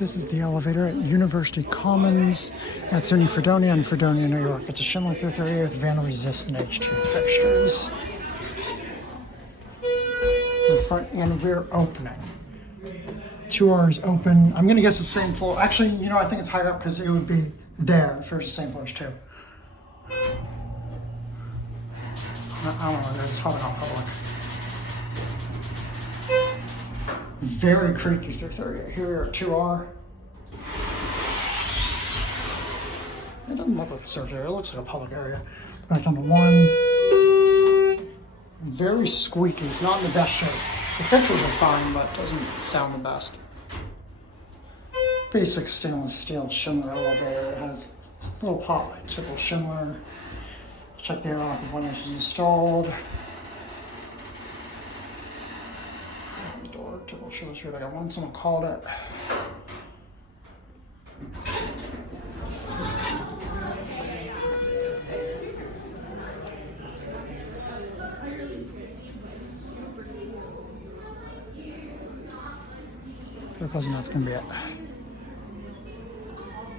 This is the elevator at University Commons at SUNY Fredonia in Fredonia, New York. It's a Schindler 330A with van resistant H2 fixtures. The front and rear opening. 2 R's open. I'm gonna guess the same floor. Actually, you know, I think it's higher up because it would be there if it was the same floors too. I don't know, there's probably not public. Very creaky 330. Here we are at 2R. It doesn't look like a surgery area, it looks like a public area. Back down to 1. Very squeaky, it's not in the best shape. The fixtures are fine, but doesn't sound the best. Basic stainless steel Schindler elevator. It has little pot lights, typical Schindler. Check the air lock when this is installed. Door, typical Schindler here. I got one, someone called it. Because that's gonna be it.